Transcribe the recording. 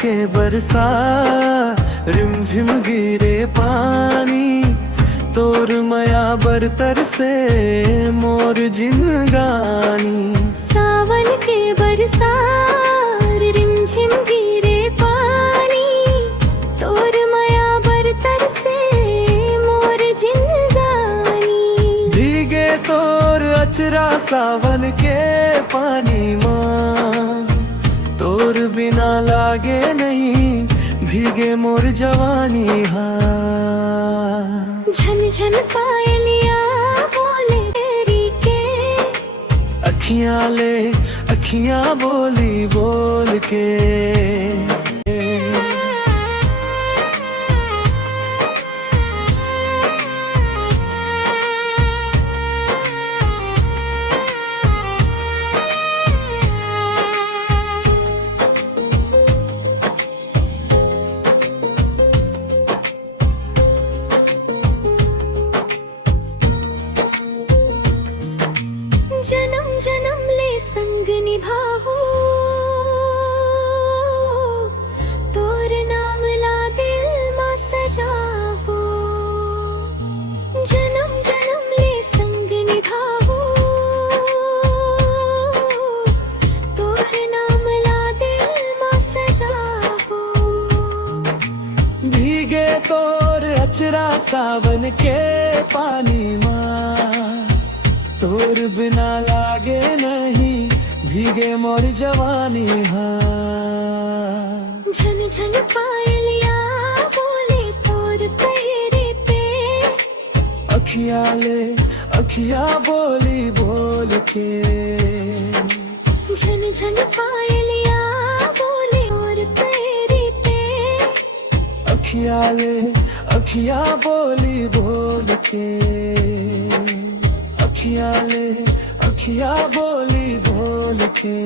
के बरसा रिमझिम गिरे पानी, तोर मया बरतर से मोर जिनगानी। सावन के बरसा रिमझिम गिरे पानी, तोर मया बरतर से मोर जिनगानी। भीगे तोर अचरा सावन के पानी मां, तोर बिना लागे नहीं भीगे मोर जवानी। हाँ झन झन पायलिया बोले तेरी के, अखियां ले अखियां बोली बोल के। जन्म जन्म ले संग निभाओ, तोर नाम ला दिल मां सजाओ। जन्म जन्म ले संग निभाओ, तोर नाम ला दिल मां सजाओ। भीगे तोर अचरा सावन के पानी मां, तोर बिना लागे नहीं भीगे मोर जवानी। हाँ झन झन पायलिया बोले तोर पैरे पे, अखियां ले अखियां बोली बोल के। झन झन पायलिया बोले तोर पैरे पे, अखियां ले अखियां बोली बोल के। अखियां ले अखियां बोली बोल के।